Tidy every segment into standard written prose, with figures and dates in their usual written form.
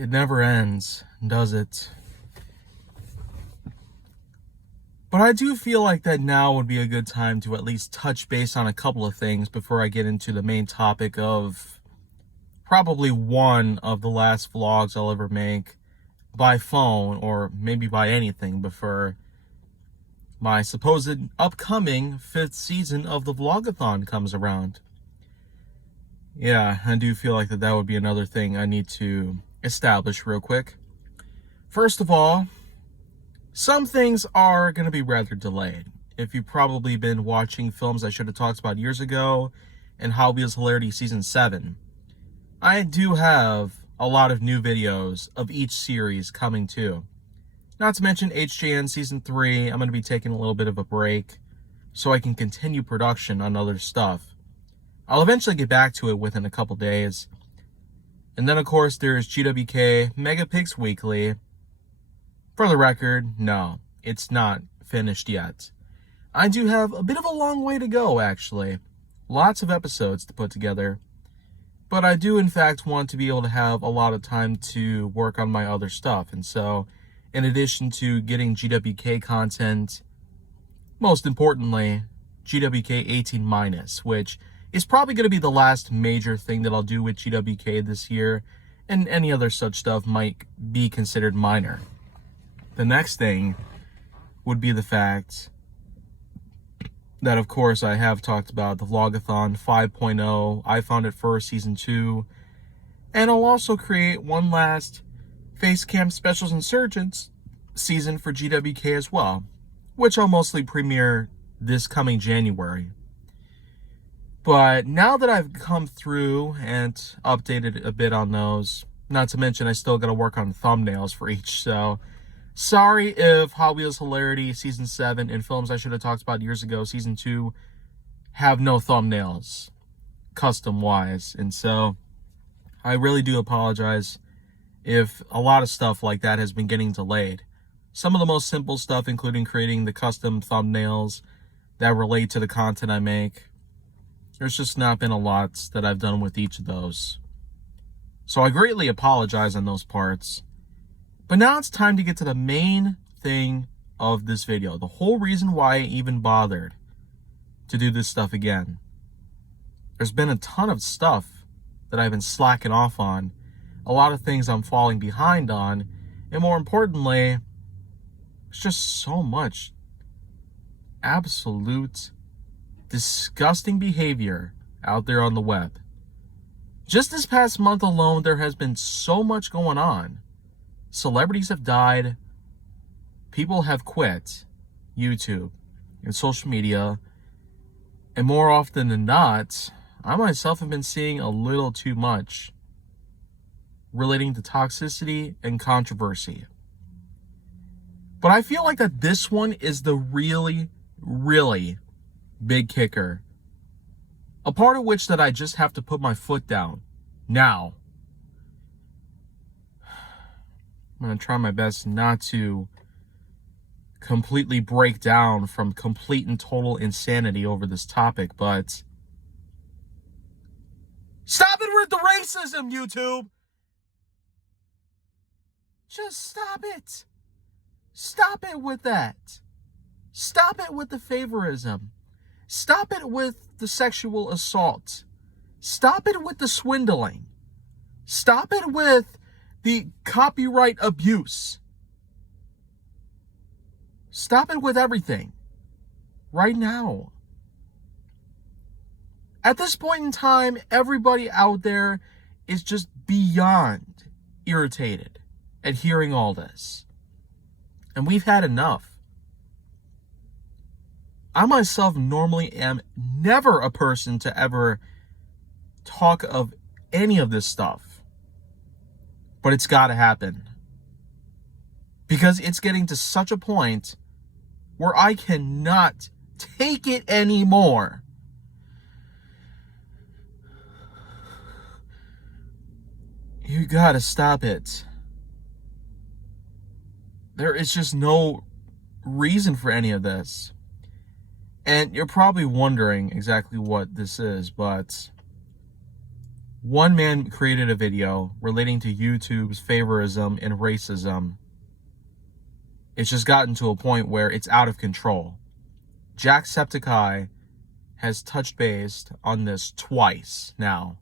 It never ends, does it? But I do feel like that now would be a good time to at least touch base on a couple of things before I get into the main topic of probably one of the last vlogs I'll ever make by phone, or maybe by anything, before my supposed upcoming 5th season of the vlogathon comes around. Yeah, I do feel like that would be another thing I need to establish real quick. First of all, some things are going to be rather delayed. If you've probably been watching films I should have talked about years ago and How Wheels Hilarity Season 7, I do have a lot of new videos of each series coming too. Not to mention HJN Season 3, I'm going to be taking a little bit of a break so I can continue production on other stuff. I'll eventually get back to it within a couple days. And then of course there's GWK Megapix Weekly. For the record, no, it's not finished yet. I do have a bit of a long way to go, actually. Lots of episodes to put together. But I do, in fact, want to be able to have a lot of time to work on my other stuff. And so, in addition to getting GWK content, most importantly, GWK 18-, which is probably going to be the last major thing that I'll do with GWK this year, and any other such stuff might be considered minor. The next thing would be the fact that, of course, I have talked about the Vlogathon 5.0, I Found It First Season 2, and I'll also create one last Facecam Specials Insurgents season for GWK as well, which I'll mostly premiere this coming January. But now that I've come through and updated a bit on those, not to mention I still got to work on thumbnails for each, so sorry if Hot Wheels Hilarity Season 7 and films I should have talked about years ago, Season 2, have no thumbnails, custom-wise. And so I really do apologize if a lot of stuff like that has been getting delayed. Some of the most simple stuff, including creating the custom thumbnails that relate to the content I make, there's just not been a lot that I've done with each of those. So I greatly apologize on those parts. But now it's time to get to the main thing of this video. The whole reason why I even bothered to do this stuff again. There's been a ton of stuff that I've been slacking off on. A lot of things I'm falling behind on. And more importantly, it's just so much absolute disgusting behavior out there on the web. Just this past month alone, there has been so much going on. Celebrities have died. People have quit YouTube and social media. And more often than not, I myself have been seeing a little too much relating to toxicity and controversy. But I feel like that this one is the really, really big kicker. A part of which that I just have to put my foot down now. I'm going to try my best not to completely break down from complete and total insanity over this topic, but stop it with the racism, YouTube! Just stop it. Stop it with that. Stop it with the favorism. Stop it with the sexual assault. Stop it with the swindling. Stop it with the copyright abuse. Stop it with everything. Right now. At this point in time, everybody out there is just beyond irritated at hearing all this. And we've had enough. I myself normally am never a person to ever talk of any of this stuff. But it's got to happen. Because it's getting to such a point where I cannot take it anymore. You gotta stop it. There is just no reason for any of this. And you're probably wondering exactly what this is, but One man created a video relating to YouTube's favorism and racism. It's just gotten to a point where it's out of control. Jacksepticeye has touched base on this twice now.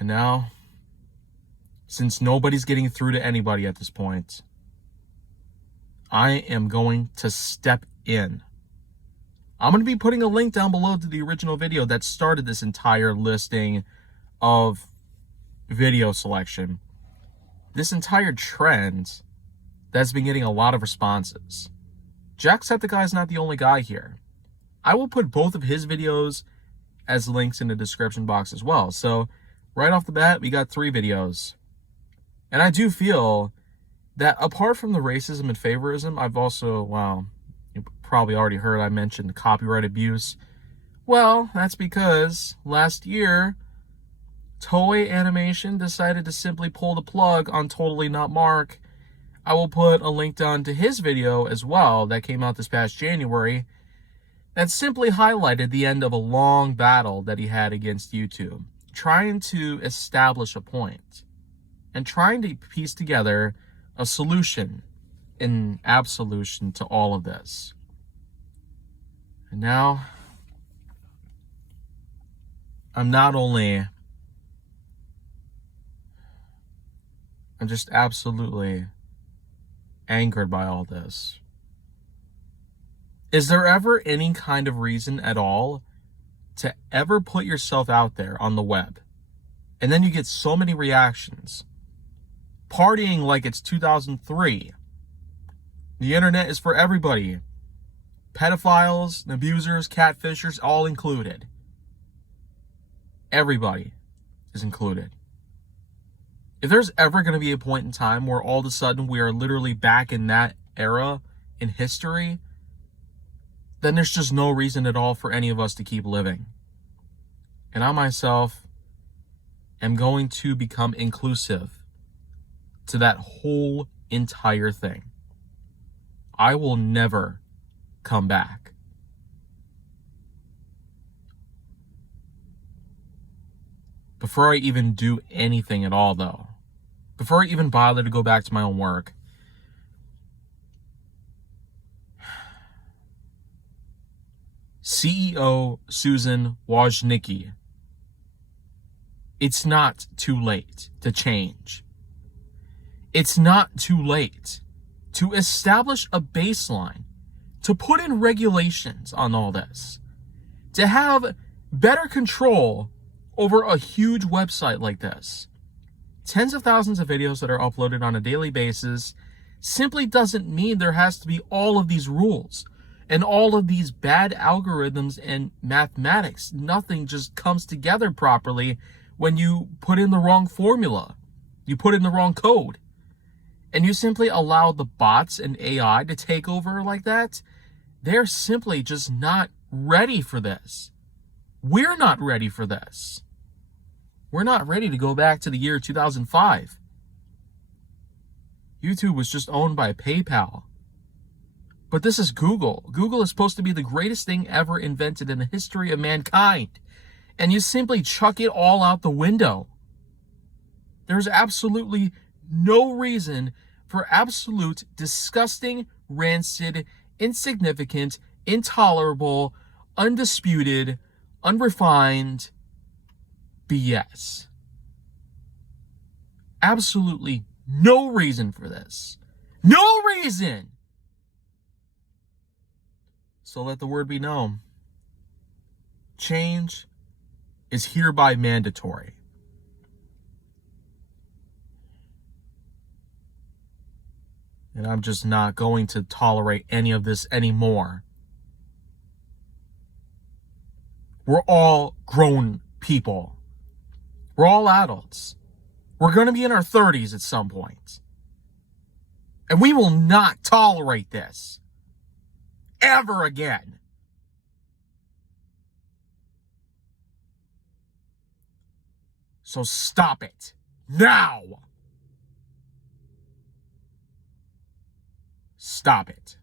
And now, since nobody's getting through to anybody at this point, I am going to step in. I'm going to be putting a link down below to the original video that started this entire listing of video selection. This entire trend that's been getting a lot of responses. Jacksepticeye is not the only guy here. I will put both of his videos as links in the description box as well. So right off the bat, we got 3 videos. And I do feel that apart from the racism and favorism, I've also, well, you probably already heard I mentioned copyright abuse. Well, that's because last year, Toei Animation decided to simply pull the plug on Totally Not Mark. I will put a link down to his video as well that came out this past January that simply highlighted the end of a long battle that he had against YouTube, trying to establish a point and trying to piece together a solution in absolution to all of this. And now, I'm just absolutely angered by all this. Is there ever any kind of reason at all to ever put yourself out there on the web and then you get so many reactions? Partying like it's 2003. The internet is for everybody. Pedophiles, abusers, catfishers, all included. Everybody is included. If there's ever going to be a point in time where all of a sudden we are literally back in that era in history, then there's just no reason at all for any of us to keep living. And I myself am going to become inclusive to that whole entire thing. I will never come back. Before I even do anything at all, though, before I even bother to go back to my own work, CEO Susan Wojnicki, it's not too late to change. It's not too late to establish a baseline, to put in regulations on all this, to have better control over a huge website like this. Tens of thousands of videos that are uploaded on a daily basis simply doesn't mean there has to be all of these rules and all of these bad algorithms and mathematics. Nothing just comes together properly when you put in the wrong formula. You put in the wrong code. And you simply allow the bots and AI to take over like that. They're simply just not ready for this. We're not ready for this. We're not ready to go back to the year 2005. YouTube was just owned by PayPal. But this is Google. Google is supposed to be the greatest thing ever invented in the history of mankind. And you simply chuck it all out the window. There's absolutely no reason for absolute, disgusting, rancid, insignificant, intolerable, undisputed, unrefined BS. Absolutely no reason for this. No reason! So let the word be known. Change is hereby mandatory. And I'm just not going to tolerate any of this anymore. We're all grown people. We're all adults. We're going to be in our 30s at some point. And we will not tolerate this ever again. So stop it now. Stop it,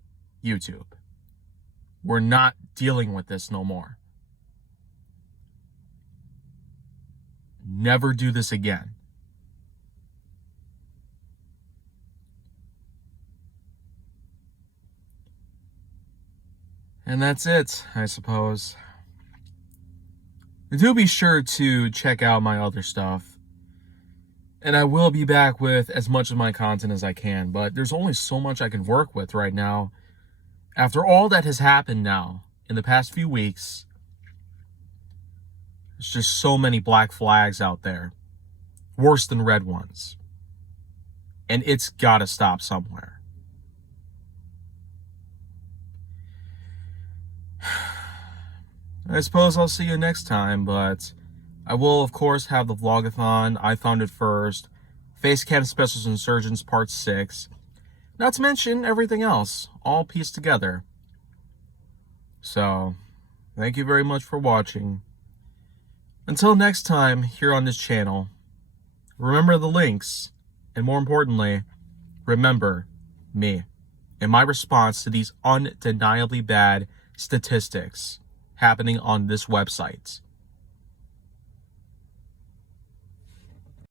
YouTube. We're not dealing with this no more. never do this again. And that's it, I suppose. Do be sure to check out my other stuff. And I will be back with as much of my content as I can, but there's only so much I can work with right now. After all that has happened now, in the past few weeks, there's just so many black flags out there. Worse than red ones. And it's gotta stop somewhere. I suppose I'll see you next time, but I will, of course, have the vlogathon. I Found It First, Facecam Specialist Insurgents Part 6. Not to mention everything else, all pieced together. So, thank you very much for watching. Until next time, here on this channel, remember the links, and more importantly, remember me and my response to these undeniably bad statistics happening on this website.